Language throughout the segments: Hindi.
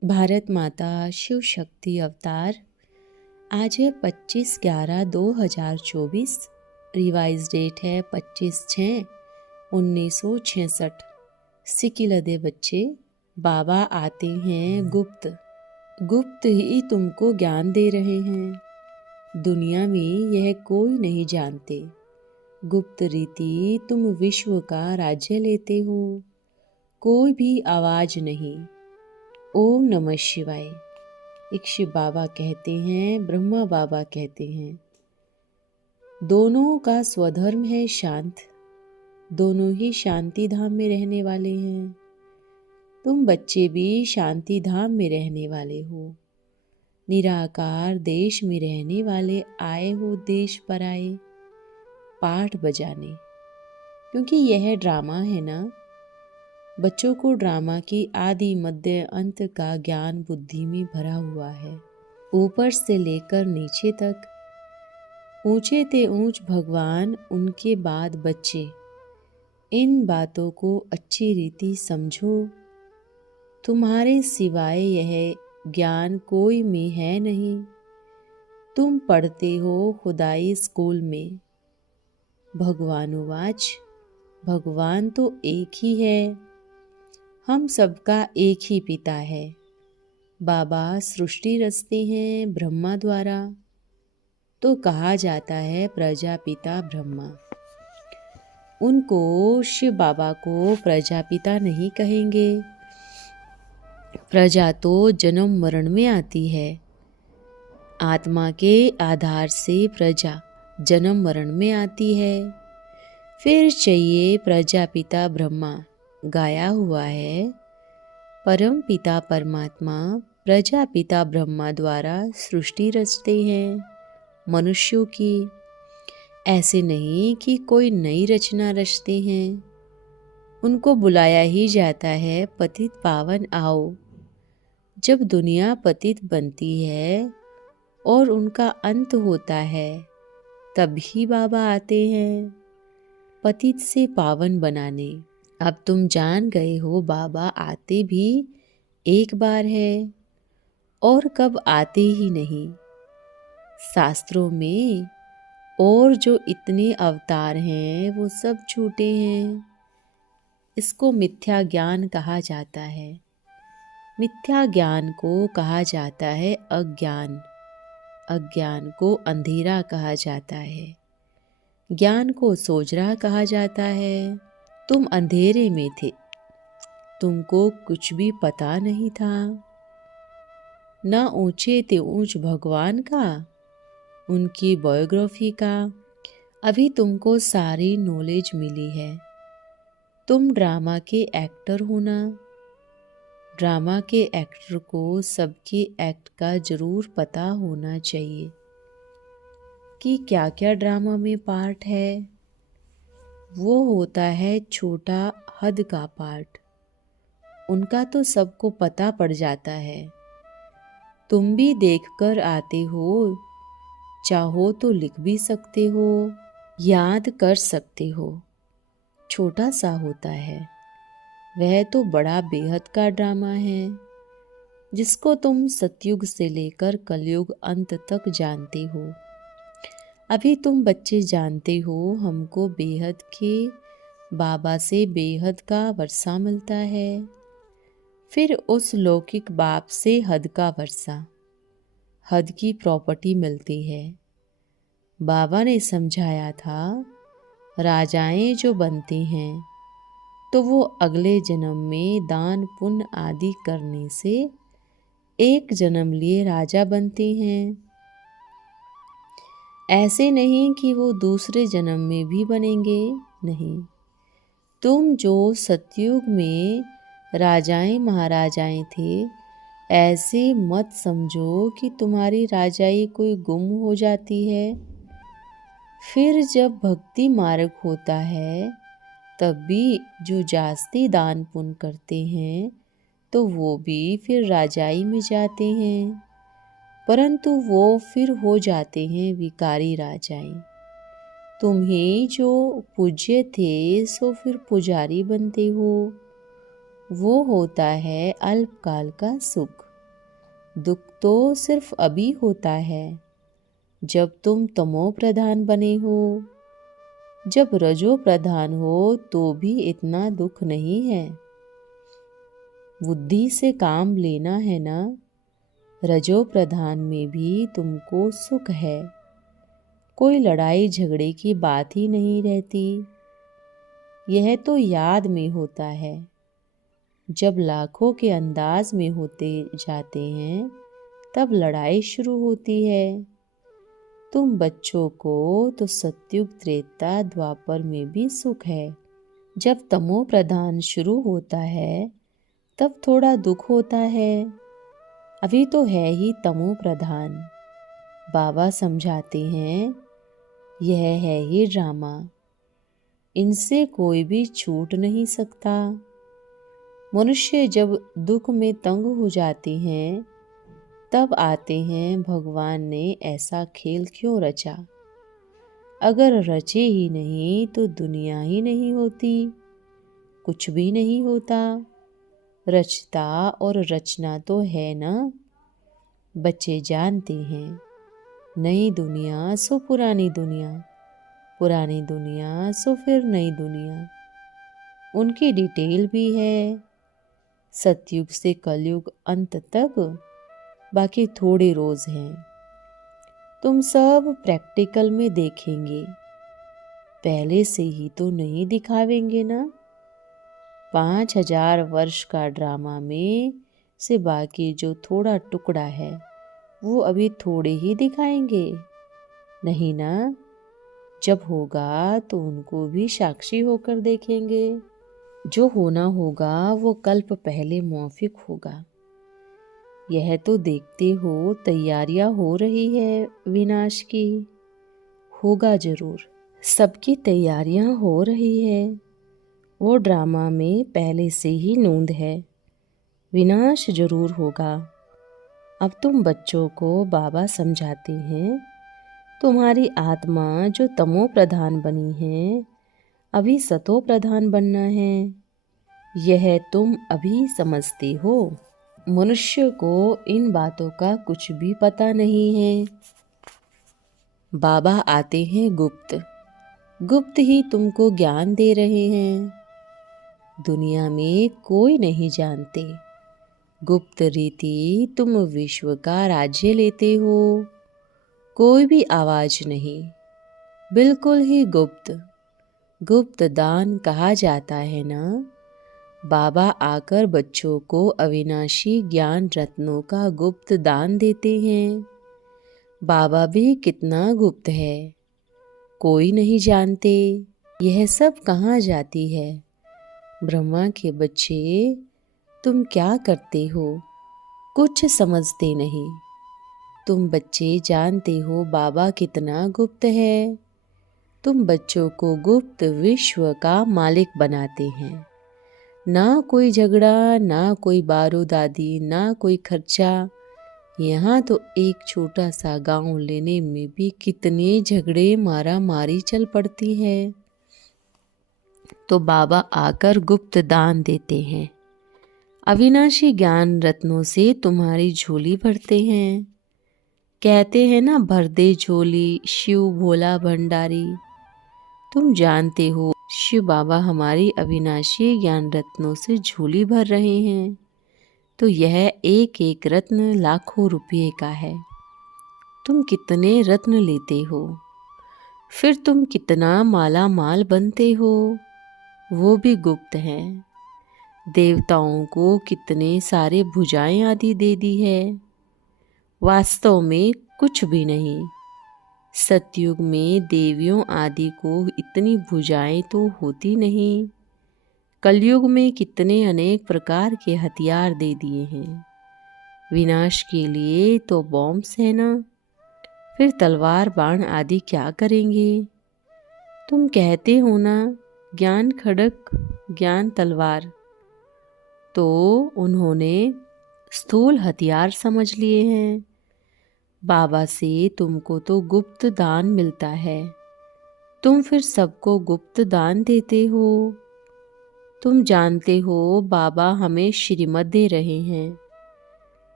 भारत माता शिव शक्ति अवतार। आज है 25/11/2024। रिवाइज डेट है 25/6/1966। सिकिलदे बच्चे, बाबा आते हैं गुप्त ही तुमको ज्ञान दे रहे हैं। दुनिया में यह कोई नहीं जानते। गुप्त रीति तुम विश्व का राज्य लेते हो। कोई भी आवाज नहीं। ओम नमः शिवाय। एक शिव बाबा कहते हैं, ब्रह्मा बाबा कहते हैं, दोनों का स्वधर्म है शांत। दोनों ही शांति धाम में रहने वाले हैं। तुम बच्चे भी शांति धाम में रहने वाले हो। निराकार देश में रहने वाले आए हो देश पर आए पाठ बजाने, क्योंकि यह ड्रामा है ना। बच्चों को ड्रामा की आदि मध्य अंत का ज्ञान बुद्धि में भरा हुआ है। ऊपर से लेकर नीचे तक, ऊंचे ते ऊंच भगवान, उनके बाद बच्चे। इन बातों को अच्छी रीति समझो। तुम्हारे सिवाय यह ज्ञान कोई में है नहीं। तुम पढ़ते हो खुदाई स्कूल में। भगवानुवाच, भगवान तो एक ही है। हम सबका एक ही पिता है। बाबा सृष्टि रचते हैं ब्रह्मा द्वारा, तो कहा जाता है प्रजापिता ब्रह्मा। उनको शिव बाबा को प्रजापिता नहीं कहेंगे। प्रजा तो जन्म मरण में आती है। आत्मा के आधार से प्रजा जन्म मरण में आती है। फिर चाहिए प्रजापिता ब्रह्मा। गाया हुआ है, परम पिता परमात्मा प्रजापिता ब्रह्मा द्वारा सृष्टि रचते हैं मनुष्यों की। ऐसे नहीं कि कोई नई रचना रचते हैं। उनको बुलाया ही जाता है पतित पावन आओ। जब दुनिया पतित बनती है और उनका अंत होता है, तभी बाबा आते हैं पतित से पावन बनाने। अब तुम जान गए हो बाबा आते भी एक बार है और कब आते ही नहीं। शास्त्रों में और जो इतने अवतार हैं वो सब झूठे हैं। इसको मिथ्या ज्ञान कहा जाता है। मिथ्या ज्ञान को कहा जाता है अज्ञान। अज्ञान को अंधेरा कहा जाता है। ज्ञान को सोजरा कहा जाता है। तुम अंधेरे में थे। तुमको कुछ भी पता नहीं था। ना ऊंचे ते ऊंच भगवान का, उनकी बायोग्राफी का। अभी तुमको सारी नॉलेज मिली है। तुम ड्रामा के एक्टर हो ना। ड्रामा के एक्टर को सबके एक्ट का जरूर पता होना चाहिए कि क्या क्या ड्रामा में पार्ट है। वो होता है छोटा हद का पार्ट। उनका तो सबको पता पड़ जाता है। तुम भी देखकर आते हो। चाहो तो लिख भी सकते हो, याद कर सकते हो। छोटा सा होता है। वह तो बड़ा बेहद का ड्रामा है, जिसको तुम सतयुग से लेकर कलयुग अंत तक जानते हो। अभी तुम बच्चे जानते हो हमको बेहद के बाबा से बेहद का वर्षा मिलता है। फिर उस लौकिक बाप से हद का वर्षा, हद की प्रॉपर्टी मिलती है। बाबा ने समझाया था, राजाएं जो बनते हैं तो वो अगले जन्म में दान पुण्य आदि करने से एक जन्म लिए राजा बनते हैं। ऐसे नहीं कि वो दूसरे जन्म में भी बनेंगे, नहीं। तुम जो सतयुग में राजाएं महाराजाएं थे, ऐसे मत समझो कि तुम्हारी राजाई कोई गुम हो जाती है। फिर जब भक्ति मार्ग होता है, तब भी जो जास्ती दान पुण्य करते हैं तो वो भी फिर राजाई में जाते हैं, परंतु वो फिर हो जाते हैं विकारी राजाएं। तुम ही जो पूज्य थे सो फिर पुजारी बनते हो। वो होता है अल्पकाल का सुख। दुख तो सिर्फ अभी होता है जब तुम तमो प्रधान बने हो। जब रजो प्रधान हो तो भी इतना दुख नहीं है। बुद्धि से काम लेना है ना। रजो प्रधान में भी तुमको सुख है। कोई लड़ाई झगड़े की बात ही नहीं रहती। यह तो याद में होता है। जब लाखों के अंदाज में होते जाते हैं तब लड़ाई शुरू होती है। तुम बच्चों को तो सतयुग त्रेता द्वापर में भी सुख है। जब तमो प्रधान शुरू होता है तब थोड़ा दुख होता है। अभी तो है ही तमो प्रधान। बाबा समझाते हैं यह है ही ड्रामा। इनसे कोई भी छूट नहीं सकता। मनुष्य जब दुख में तंग हो जाते हैं तब आते हैं भगवान ने ऐसा खेल क्यों रचा। अगर रचे ही नहीं तो दुनिया ही नहीं होती, कुछ भी नहीं होता। रचता और रचना तो है ना। बच्चे जानते हैं नई दुनिया सो पुरानी दुनिया, पुरानी दुनिया सो फिर नई दुनिया। उनकी डिटेल भी है। सतयुग से कलयुग अंत तक बाकी थोड़े रोज हैं। तुम सब प्रैक्टिकल में देखेंगे। पहले से ही तो नहीं दिखावेंगे ना। 5000 वर्ष का ड्रामा में से बाकी जो थोड़ा टुकड़ा है वो अभी थोड़े ही दिखाएंगे नहीं ना। जब होगा तो उनको भी साक्षी होकर देखेंगे। जो होना होगा वो कल्प पहले मौफिक होगा। यह तो देखते हो तैयारियां हो रही है विनाश की। होगा जरूर। सबकी तैयारियां हो रही है। वो ड्रामा में पहले से ही नोंद है। विनाश जरूर होगा। अब तुम बच्चों को बाबा समझाते हैं तुम्हारी आत्मा जो तमो प्रधान बनी है अभी सतो प्रधान बनना है। यह तुम अभी समझते हो। मनुष्य को इन बातों का कुछ भी पता नहीं है। बाबा आते हैं गुप्त गुप्त ही तुमको ज्ञान दे रहे हैं। दुनिया में कोई नहीं जानते। गुप्त रीति तुम विश्व का राज्य लेते हो। कोई भी आवाज नहीं, बिल्कुल ही गुप्त। गुप्त दान कहा जाता है ना। बाबा आकर बच्चों को अविनाशी ज्ञान रत्नों का गुप्त दान देते हैं। बाबा भी कितना गुप्त है, कोई नहीं जानते। यह सब कहाँ जाती है। ब्रह्मा के बच्चे तुम क्या करते हो, कुछ समझते नहीं। तुम बच्चे जानते हो बाबा कितना गुप्त है। तुम बच्चों को गुप्त विश्व का मालिक बनाते हैं। ना कोई झगड़ा, ना कोई बारूदादी, ना कोई खर्चा। यहाँ तो एक छोटा सा गांव लेने में भी कितने झगड़े मारा मारी चल पड़ती है। तो बाबा आकर गुप्त दान देते हैं। अविनाशी ज्ञान रत्नों से तुम्हारी झोली भरते हैं। कहते हैं ना भर दे झोली शिव भोला भंडारी। तुम जानते हो शिव बाबा हमारी अविनाशी ज्ञान रत्नों से झोली भर रहे हैं। तो यह एक एक रत्न लाखों रुपये का है। तुम कितने रत्न लेते हो, फिर तुम कितना माला माल बनते हो, वो भी गुप्त है। देवताओं को कितने सारे भुजाएं आदि दे दी है, वास्तव में कुछ भी नहीं। सतयुग में देवियों आदि को इतनी भुजाएं तो होती नहीं। कलयुग में कितने अनेक प्रकार के हथियार दे दिए हैं। विनाश के लिए तो बॉम्ब्स है ना, फिर तलवार बाण आदि क्या करेंगे। तुम कहते हो ना ज्ञान खड़क ज्ञान तलवार, तो उन्होंने स्थूल हथियार समझ लिए हैं। बाबा से तुमको तो गुप्त दान मिलता है। तुम फिर सबको गुप्त दान देते हो। तुम जानते हो बाबा हमें श्रीमत दे रहे हैं।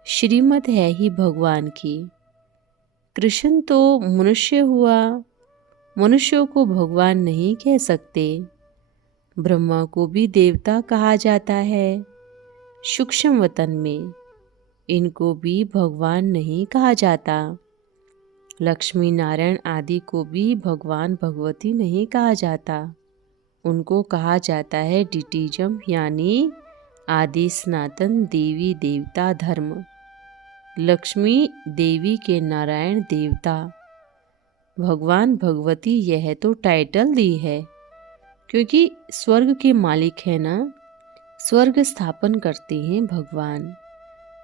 श्रीमत है ही भगवान की। कृष्ण तो मनुष्य हुआ, मनुष्यों को भगवान नहीं कह सकते। ब्रह्मा को भी देवता कहा जाता है। सूक्ष्म वतन में इनको भी भगवान नहीं कहा जाता। लक्ष्मी नारायण आदि को भी भगवान भगवती नहीं कहा जाता। उनको कहा जाता है डिटिजम, यानी आदि सनातन देवी देवता धर्म। लक्ष्मी देवी के नारायण देवता, भगवान भगवती यह तो टाइटल दी है, क्योंकि स्वर्ग के मालिक है ना, स्वर्ग स्थापन करते हैं भगवान,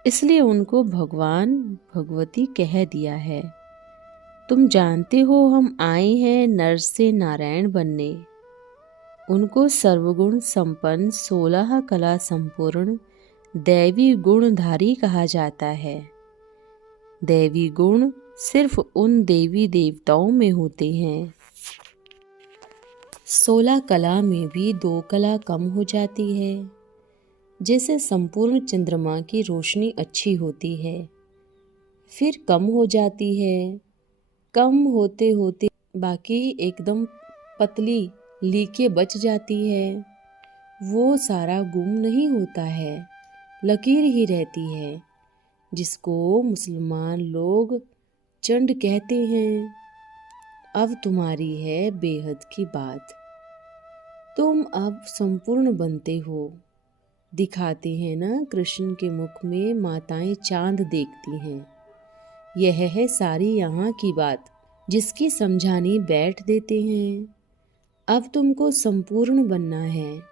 इसलिए उनको भगवान भगवती कह दिया है। तुम जानते हो हम आए हैं नर से नारायण बनने। उनको सर्वगुण संपन्न 16 कला संपूर्ण दैवी गुणधारी कहा जाता है। दैवी गुण सिर्फ उन देवी देवताओं में होते हैं। 16 कला में भी 2 कला कम हो जाती है। जैसे संपूर्ण चंद्रमा की रोशनी अच्छी होती है, फिर कम हो जाती है। कम होते होते बाकी एकदम पतली लीके बच जाती है। वो सारा गुम नहीं होता है, लकीर ही रहती है, जिसको मुसलमान लोग चंड कहते हैं। अब तुम्हारी है बेहद की बात। तुम अब संपूर्ण बनते हो। दिखाते हैं ना, कृष्ण के मुख में माताएं चांद देखती हैं। यह है सारी यहाँ की बात, जिसकी समझानी बैठ देते हैं। अब तुमको संपूर्ण बनना है।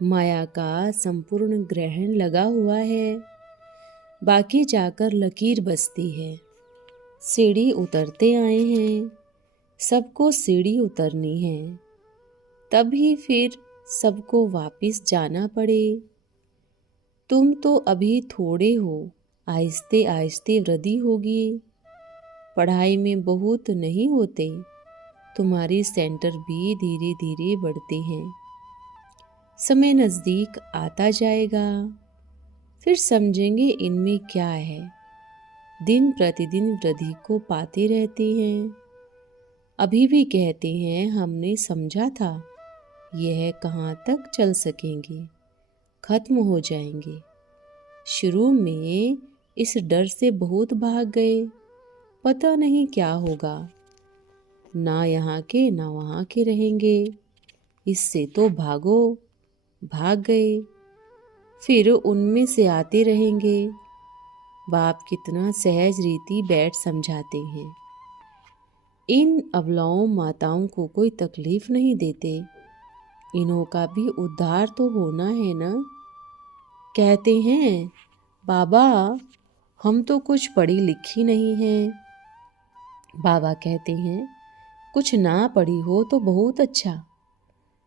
माया का संपूर्ण ग्रहण लगा हुआ है, बाकी जाकर लकीर बसती है। सीढ़ी उतरते आए हैं, सबको सीढ़ी उतरनी है, तभी फिर सबको वापिस जाना पड़े। तुम तो अभी थोड़े हो, आहिस्ते आहिस्ते वृद्धि होगी। पढ़ाई में बहुत नहीं होते, तुम्हारे सेंटर भी धीरे धीरे बढ़ते हैं। समय नज़दीक आता जाएगा, फिर समझेंगे इनमें क्या है। दिन प्रतिदिन वृद्धि को पाते रहते हैं। अभी भी कहते हैं हमने समझा था, यह कहाँ तक चल सकेंगे, खत्म हो जाएंगे। शुरू में इस डर से बहुत भाग गए, पता नहीं क्या होगा, ना यहाँ के ना वहाँ के रहेंगे, इससे तो भागो। भाग गए, फिर उनमें से आते रहेंगे। बाप कितना सहज रीति बैठ समझाते हैं। इन अबलाओं माताओं को कोई तकलीफ नहीं देते, इन्हों का भी उद्धार तो होना है ना। कहते हैं बाबा हम तो कुछ पढ़ी लिखी नहीं हैं। बाबा कहते हैं कुछ ना पढ़ी हो तो बहुत अच्छा,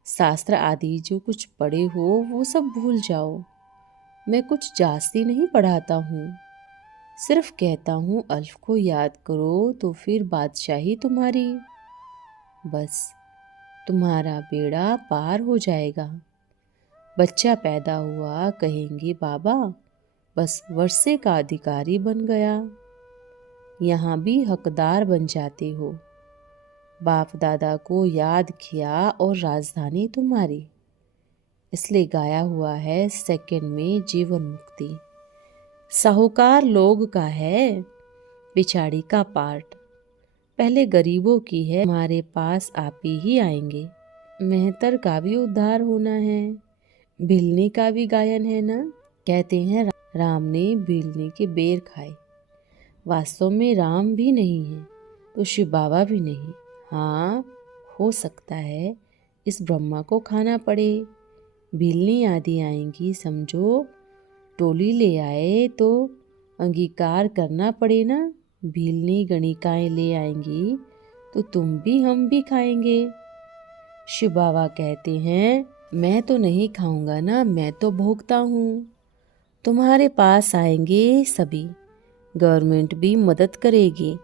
शास्त्र आदि जो कुछ पढ़े हो वो सब भूल जाओ। मैं कुछ जास्ती नहीं पढ़ाता हूँ, सिर्फ कहता हूँ अल्फ को याद करो तो फिर बादशाही तुम्हारी। बस तुम्हारा बेड़ा पार हो जाएगा। बच्चा पैदा हुआ, कहेंगे बाबा बस वर्षे का अधिकारी बन गया। यहाँ भी हकदार बन जाते हो। बाप दादा को याद किया और राजधानी तुम्हारी। इसलिए गाया हुआ है सेकंड में जीवन मुक्ति। साहूकार लोग का है, बिचारी का पार्ट पहले गरीबों की है। हमारे पास आप ही आएंगे। मेहतर का भी उद्धार होना है, भिलनी का भी गायन है ना। कहते हैं राम ने भिलनी के बेर खाए। वास्तव में राम भी नहीं है तो शिव बाबा भी नहीं। हाँ, हो सकता है इस ब्रह्मा को खाना पड़े। भिलनी आदि आएंगी, समझो टोली ले आए तो अंगीकार करना पड़े ना। भिलनी गणिकाएं ले आएंगी तो तुम भी हम भी खाएंगे। शिव बाबा कहते हैं मैं तो नहीं खाऊंगा ना, मैं तो भोगता हूँ। तुम्हारे पास आएंगे सभी, गवर्नमेंट भी मदद करेगी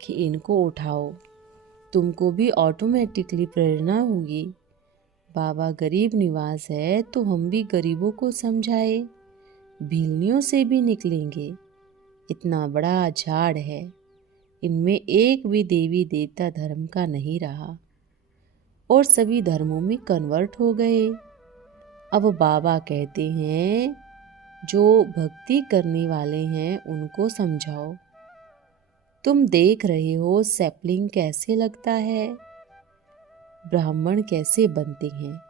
कि इनको उठाओ। तुमको भी ऑटोमेटिकली प्रेरणा होगी। बाबा गरीब निवास है तो हम भी गरीबों को समझाए, भीलनियों से भी निकलेंगे। इतना बड़ा झाड़ है, इनमें एक भी देवी देवता धर्म का नहीं रहा और सभी धर्मों में कन्वर्ट हो गए। अब बाबा कहते हैं जो भक्ति करने वाले हैं उनको समझाओ। तुम देख रहे हो सैपलिंग कैसे लगता है, ब्राह्मण कैसे बनते हैं।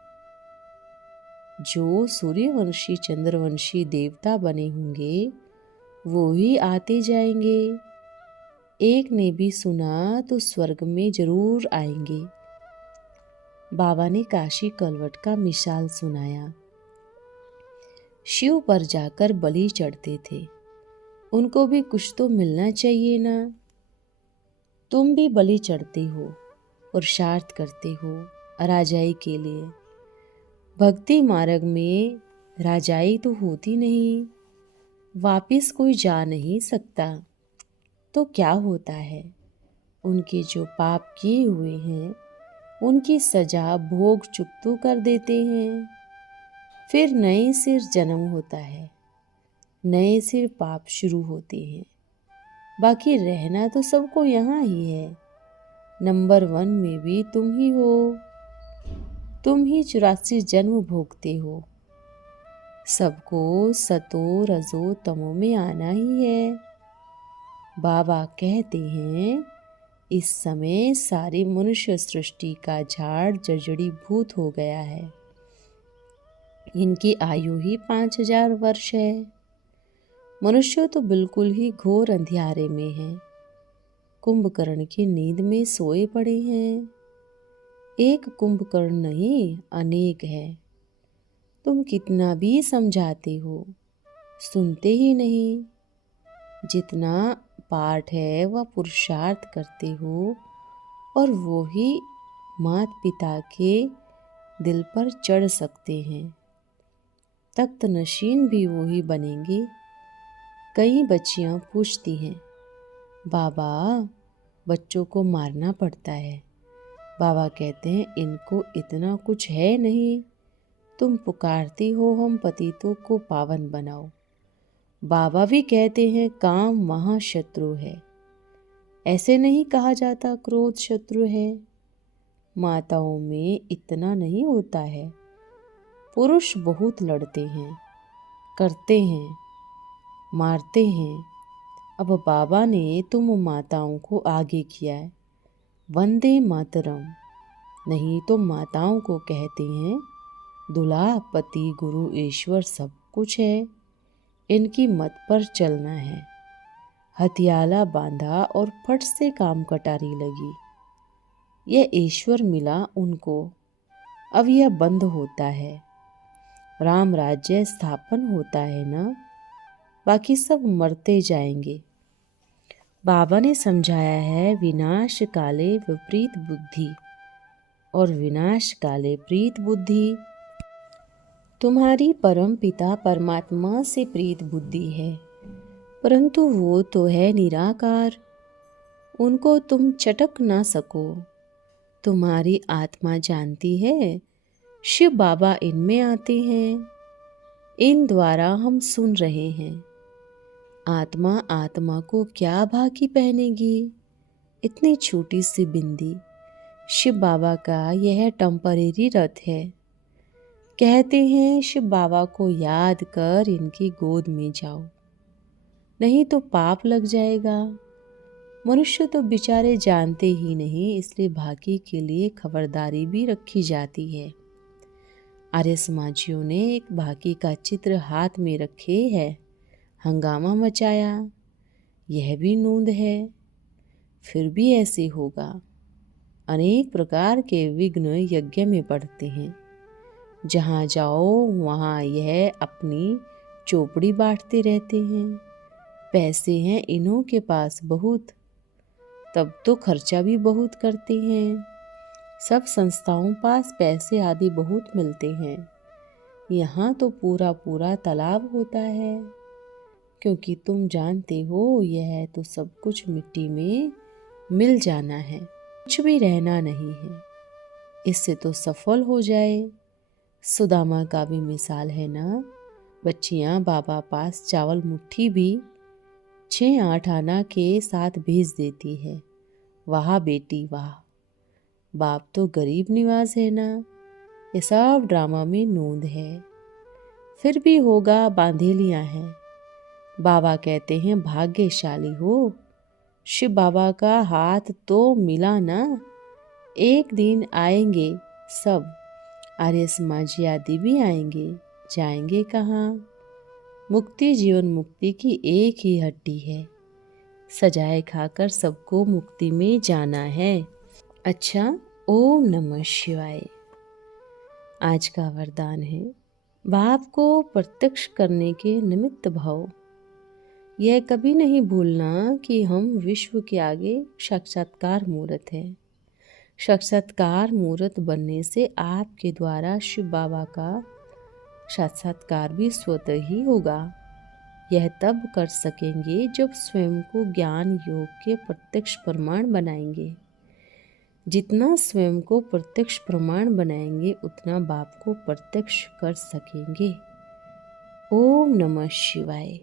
जो सूर्यवंशी चंद्रवंशी देवता बने होंगे वो ही आते जाएंगे। एक ने भी सुना तो स्वर्ग में जरूर आएंगे। बाबा ने काशी कलवट का मिसाल सुनाया। शिव पर जाकर बलि चढ़ते थे, उनको भी कुछ तो मिलना चाहिए ना। तुम भी बलि चढ़ते हो, पुरुषार्थ करते हो राजाई के लिए। भक्ति मार्ग में राजाई तो होती नहीं, वापिस कोई जा नहीं सकता। तो क्या होता है, उनके जो पाप किए हुए हैं उनकी सजा भोग चुकतो कर देते हैं। फिर नए सिर जन्म होता है, नए सिर पाप शुरू होते हैं। बाकी रहना तो सबको यहाँ ही है। नंबर 1 में भी तुम ही हो, तुम ही 84 जन्म भोगते हो। सबको सतो रजो तमो में आना ही है। बाबा कहते हैं इस समय सारी मनुष्य सृष्टि का झाड़ जर्जरीभूत हो गया है। इनकी आयु ही 5000 वर्ष है। मनुष्य तो बिल्कुल ही घोर अंधियारे में है, कुंभकर्ण की नींद में सोए पड़े हैं। एक कुंभकर्ण नहीं, अनेक है। तुम कितना भी समझाते हो, सुनते ही नहीं। जितना पाठ है वह पुरुषार्थ करते हो और वो ही माता पिता के दिल पर चढ़ सकते हैं। तख्त नशीन भी वो ही बनेंगे। कई बच्चियां पूछती हैं, बाबा बच्चों को मारना पड़ता है। बाबा कहते हैं इनको इतना कुछ है नहीं, तुम पुकारती हो हम पतितों को पावन बनाओ। बाबा भी कहते हैं काम महाशत्रु है। ऐसे नहीं कहा जाता क्रोध शत्रु है। माताओं में इतना नहीं होता है। पुरुष बहुत लड़ते हैं, करते हैं, मारते हैं। अब बाबा ने तुम माताओं को आगे किया है। वंदे मातरम, नहीं तो माताओं को कहते हैं दुल्हा पति गुरु ईश्वर सब कुछ है, इनकी मत पर चलना है। हथियाला बांधा और फट से काम कटारी लगी। यह ईश्वर मिला उनको, अब यह बंद होता है। राम राज्य स्थापन होता है ना, बाकी सब मरते जाएंगे। बाबा ने समझाया है विनाश काले विपरीत बुद्धि और विनाश काले प्रीत बुद्धि। तुम्हारी परम पिता परमात्मा से प्रीत बुद्धि है, परंतु वो तो है निराकार, उनको तुम चटक ना सको। तुम्हारी आत्मा जानती है शिव बाबा इनमें आते हैं, इन द्वारा हम सुन रहे हैं। आत्मा आत्मा को क्या भाकी पहनेगी, इतनी छोटी सी बिंदी। शिव बाबा का यह टेम्परेरी रथ है। कहते हैं शिव बाबा को याद कर इनकी गोद में जाओ, नहीं तो पाप लग जाएगा। मनुष्य तो बेचारे जानते ही नहीं, इसलिए भागी के लिए खबरदारी भी रखी जाती है। आर्य समाजियों ने एक भागी का चित्र हाथ में रखे है, हंगामा मचाया। यह भी नोंद है, फिर भी ऐसे होगा। अनेक प्रकार के विघ्न यज्ञ में पड़ते हैं। जहाँ जाओ वहाँ यह अपनी चोपड़ी बांटते रहते हैं। पैसे हैं इन्हों के पास बहुत, तब तो खर्चा भी बहुत करते हैं। सब संस्थाओं पास पैसे आदि बहुत मिलते हैं। यहाँ तो पूरा पूरा तालाब होता है, क्योंकि तुम जानते हो यह तो सब कुछ मिट्टी में मिल जाना है। कुछ भी रहना नहीं है, इससे तो सफल हो जाए। सुदामा का भी मिसाल है ना। बच्चियां बाबा पास चावल मुट्ठी भी 6-8 आना के साथ भेज देती है। वाह बेटी वाह, बाप तो गरीब निवाज है ना। ये सब ड्रामा में नोंद है, फिर भी होगा बांधेलियां हैं। बाबा कहते हैं भाग्यशाली हो, शिव बाबा का हाथ तो मिला ना। एक दिन आएंगे सब, आर्य समाजी आदि भी आएंगे, जाएंगे कहाँ। मुक्ति जीवन मुक्ति की एक ही हड्डी है, सजाए खाकर सबको मुक्ति में जाना है। अच्छा, ओम नमः शिवाय। आज का वरदान है बाप को प्रत्यक्ष करने के निमित्त भाव। यह कभी नहीं भूलना कि हम विश्व के आगे साक्षात्कार मूर्त हैं। साक्षात्कार मूर्त बनने से आपके द्वारा शिव बाबा का साक्षात्कार भी स्वतः ही होगा। यह तब कर सकेंगे जब स्वयं को ज्ञान योग के प्रत्यक्ष प्रमाण बनाएंगे। जितना स्वयं को प्रत्यक्ष प्रमाण बनाएंगे उतना बाप को प्रत्यक्ष कर सकेंगे। ओम नमः शिवाय।